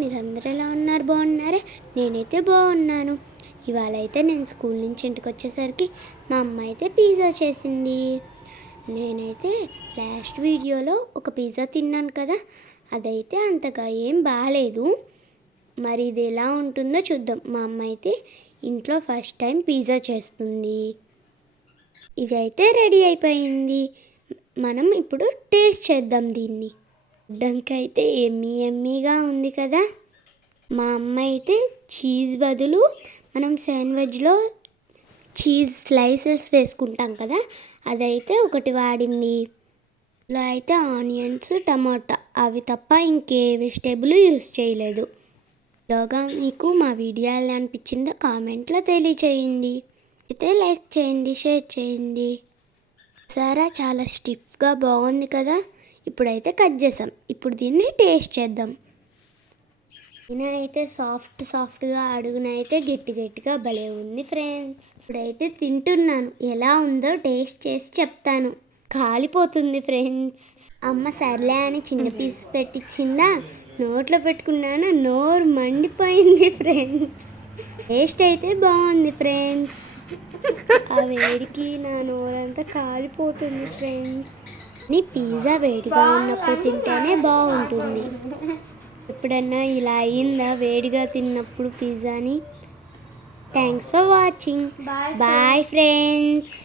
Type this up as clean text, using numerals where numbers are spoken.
మీరందరూ ఎలా ఉన్నారు? బాగున్నారా? నేనైతే బాగున్నాను. ఇవాళ అయితే నేను స్కూల్ నుంచి ఇంటికి వచ్చేసరికి మా అమ్మ అయితే పిజ్జా చేసింది. నేనైతే లాస్ట్ వీడియోలో ఒక పిజ్జా తిన్నాను కదా, అదైతే అంతగా ఏం బాగాలేదు. మరి ఇది ఎలా ఉంటుందో చూద్దాం. మా అమ్మ అయితే ఇంట్లో ఫస్ట్ టైం పిజ్జా చేస్తుంది. ఇదైతే రెడీ అయిపోయింది. మనం ఇప్పుడు టేస్ట్ చేద్దాం దీన్ని. చూడ్డానికి అయితే ఎమ్మీగా ఉంది కదా. మా అమ్మ అయితే చీజ్ బదులు మనం శాండ్విచ్లో చీజ్ స్లైసెస్ వేసుకుంటాం కదా, అదైతే ఒకటి వాడింది. ఇలా అయితే ఆనియన్స్, టమాటా అవి తప్ప ఇంకే వెజిటేబుల్ యూస్ చేయలేదు. ఇలాగా మీకు మా వీడియో ఎలా అనిపించిందో కామెంట్లో తెలియచేయండి. అయితే లైక్ చేయండి, షేర్ చేయండి. సరే, చాలా స్టిఫ్గా బాగుంది కదా. ఇప్పుడైతే కట్ చేసాం. ఇప్పుడు దీన్ని టేస్ట్ చేద్దాం. నేనైతే సాఫ్ట్గా, అడుగునైతే గట్టిగా భలే ఉంది ఫ్రెండ్స్. ఇప్పుడైతే తింటున్నాను. ఎలా ఉందో టేస్ట్ చేసి చెప్తాను. కాలిపోతుంది ఫ్రెండ్స్. అమ్మ సర్లే అని చిన్న పీస్ పెట్టించిందా, నోట్లో పెట్టుకున్నాను, నోరు మండిపోయింది ఫ్రెండ్స్. టేస్ట్ అయితే బాగుంది ఫ్రెండ్స్. ఆ వేడికి నా నోరంతా కాలిపోతుంది ఫ్రెండ్స్. పిజ్జా వేడిగా ఉన్నప్పుడు తింటేనే బాగుంటుంది. ఎప్పుడన్నా ఇలా అయిందా వేడిగా తిన్నప్పుడు పిజ్జాని? Thanks for watching. Bye friends.